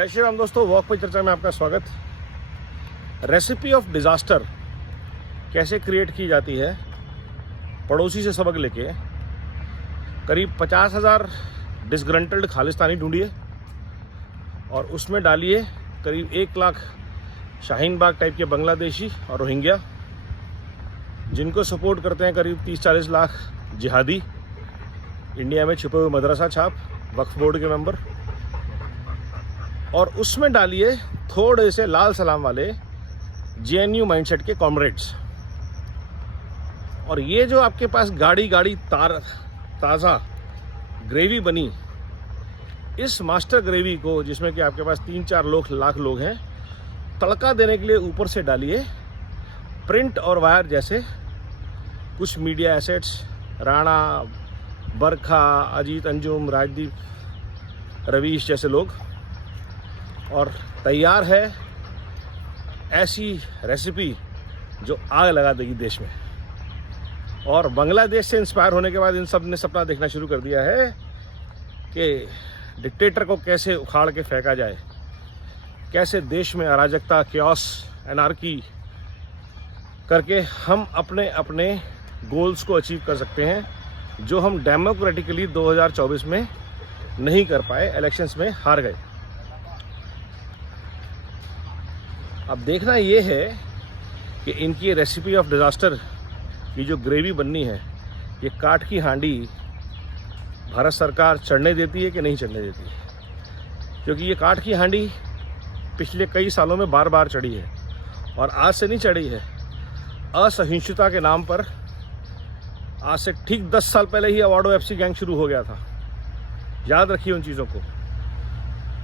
जय श्री राम दोस्तों, वॉक पे चर्चा में आपका स्वागत। रेसिपी ऑफ डिज़ास्टर कैसे क्रिएट की जाती है, पड़ोसी से सबक लेके करीब 50,000 डिसग्रंटल्ड खालिस्तानी ढूंढिए और उसमें डालिए करीब 1 लाख शाहीन बाग टाइप के बांग्लादेशी और रोहिंग्या, जिनको सपोर्ट करते हैं करीब 30-40 लाख जिहादी, इंडिया में छुपे हुए मदरसा छाप, वक्फ बोर्ड के मेंबर, और उसमें डालिए थोड़े से लाल सलाम वाले जेएनयू माइंडसेट के कॉमरेड्स। और ये जो आपके पास गाड़ी ताज़ा ग्रेवी बनी, इस मास्टर ग्रेवी को, जिसमें कि आपके पास 3-4 लाख लोग हैं, तड़का देने के लिए ऊपर से डालिए प्रिंट और वायर जैसे कुछ मीडिया एसेट्स, राणा, बरखा, अजीत अंजुम, राजदीप, रवीश जैसे लोग, और तैयार है ऐसी रेसिपी जो आग लगा देगी देश में। और बांग्लादेश से इंस्पायर होने के बाद इन सब ने सपना देखना शुरू कर दिया है कि डिक्टेटर को कैसे उखाड़ के फेंका जाए, कैसे देश में अराजकता, क्योस, एनार्की करके हम अपने अपने गोल्स को अचीव कर सकते हैं, जो हम डेमोक्रेटिकली 2024 में नहीं कर पाए, इलेक्शंस में हार गए। अब देखना ये है कि इनकी रेसिपी ऑफ डिज़ास्टर की जो ग्रेवी बननी है, ये काठ की हांडी भारत सरकार चढ़ने देती है कि नहीं चढ़ने देती है, क्योंकि ये काठ की हांडी पिछले कई सालों में बार बार चढ़ी है और आज से नहीं चढ़ी है। असहिष्णुता के नाम पर आज से ठीक 10 साल पहले ही अवार्डो एफसी गैंग शुरू हो गया था। याद रखिए उन चीज़ों को।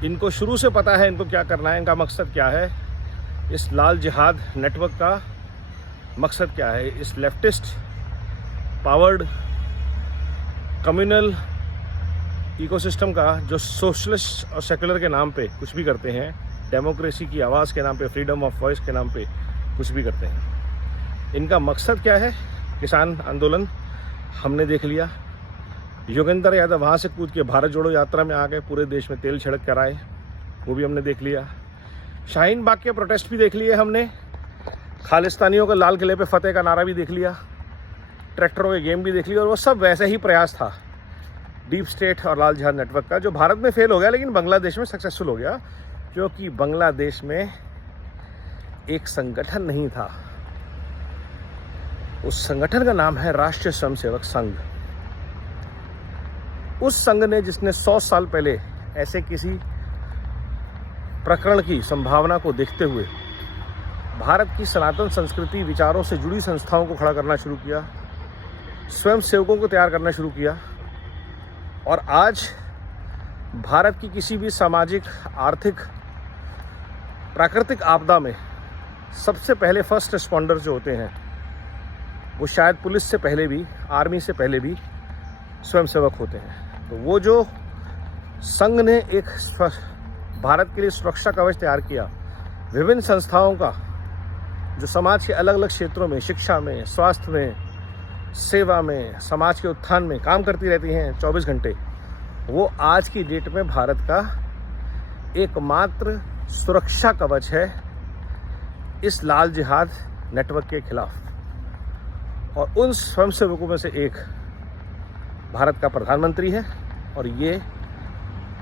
इनको शुरू से पता है इनको क्या करना है, इनका मकसद क्या है, इस लाल जिहाद नेटवर्क का मकसद क्या है, इस लेफ्टिस्ट पावर्ड कम्युनल इकोसिस्टम का, जो सोशलिस्ट और सेकुलर के नाम पे कुछ भी करते हैं, डेमोक्रेसी की आवाज़ के नाम पे, फ्रीडम ऑफ वॉइस के नाम पे कुछ भी करते हैं। इनका मकसद क्या है? किसान आंदोलन हमने देख लिया। योगेंद्र यादव वहाँ से कूद के भारत जोड़ो यात्रा में आ गए, पूरे देश में तेल छिड़क कर आए, वो भी हमने देख लिया। शाहीन बाग के प्रोटेस्ट भी देख लिए हमने, खालिस्तानियों का लाल किले पे फतेह का नारा भी देख लिया, ट्रैक्टरों के गेम भी देख लिया, और वो सब वैसे ही प्रयास था डीप स्टेट और लाल जिहाद नेटवर्क का, जो भारत में फेल हो गया लेकिन बांग्लादेश में सक्सेसफुल हो गया, क्योंकि बांग्लादेश में एक संगठन नहीं था। उस संगठन का नाम है राष्ट्रीय स्वयंसेवक संघ। उस संघ ने, जिसने 100 साल पहले ऐसे किसी प्रकरण की संभावना को देखते हुए भारत की सनातन संस्कृति, विचारों से जुड़ी संस्थाओं को खड़ा करना शुरू किया, स्वयं सेवकों को तैयार करना शुरू किया, और आज भारत की किसी भी सामाजिक, आर्थिक, प्राकृतिक आपदा में सबसे पहले फर्स्ट रिस्पॉन्डर जो होते हैं, वो शायद पुलिस से पहले भी, आर्मी से पहले भी स्वयंसेवक होते हैं। तो वो जो संघ ने एक भारत के लिए सुरक्षा कवच तैयार किया, विभिन्न संस्थाओं का, जो समाज के अलग अलग क्षेत्रों में, शिक्षा में, स्वास्थ्य में, सेवा में, समाज के उत्थान में काम करती रहती हैं 24 घंटे, वो आज की डेट में भारत का एकमात्र सुरक्षा कवच है इस लाल जिहाद नेटवर्क के खिलाफ। और उन स्वयंसेवकों में से एक भारत का प्रधानमंत्री है, और ये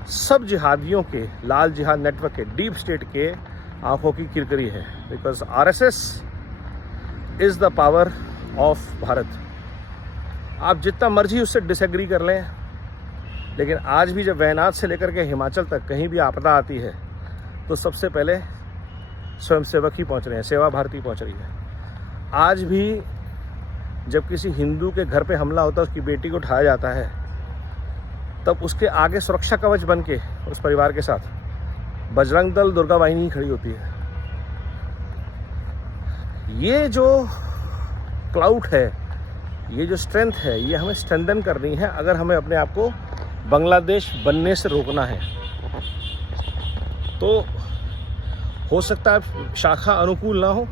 सब जिहादियों के, लाल जिहाद नेटवर्क के, डीप स्टेट के आंखों की किरकिरी है, because RSS is the power of Bharat. आप जितना मर्जी उससे डिसएग्री कर लें, लेकिन आज भी जब वैनाड से लेकर के हिमाचल तक कहीं भी आपदा आती है, तो सबसे पहले स्वयंसेवक ही पहुंच रहे हैं, सेवा भारती पहुंच रही है। आज भी जब किसी हिंदू के घर पे हमला होता है, उसकी बेटी को उठाया जाता है, तब उसके आगे सुरक्षा कवच बन के उस परिवार के साथ बजरंग दल, दुर्गा वाहिनी ही खड़ी होती है। ये जो क्लाउड है, ये जो स्ट्रेंथ है, ये हमें स्ट्रेंथन करनी है अगर हमें अपने आप को बांग्लादेश बनने से रोकना है। तो हो सकता है शाखा अनुकूल ना हो,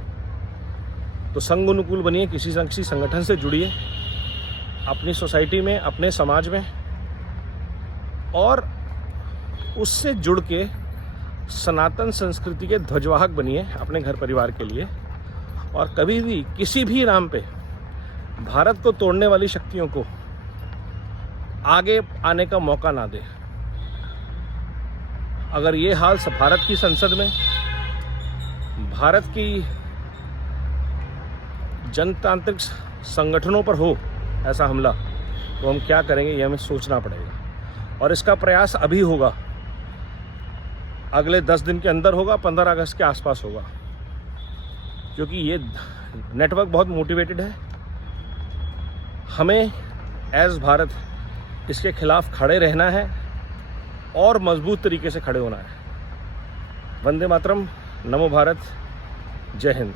तो संघ अनुकूल बनिए, किसी न किसी संगठन से जुड़िए, अपनी सोसाइटी में, अपने समाज में, और उससे जुड़ के सनातन संस्कृति के ध्वजवाहक बनिए अपने घर परिवार के लिए, और कभी भी किसी भी नाम पे भारत को तोड़ने वाली शक्तियों को आगे आने का मौका ना दे। अगर ये हाल भारत की संसद में, भारत की जनतांत्रिक संगठनों पर हो ऐसा हमला, तो हम क्या करेंगे ये हमें सोचना पड़ेगा। और इसका प्रयास अभी होगा, अगले 10 दिन के अंदर होगा, 15 अगस्त के आसपास होगा, क्योंकि ये नेटवर्क बहुत मोटिवेटेड है। हमें एज भारत इसके खिलाफ खड़े रहना है और मजबूत तरीके से खड़े होना है। वंदे मातरम, नमो भारत, जय हिंद।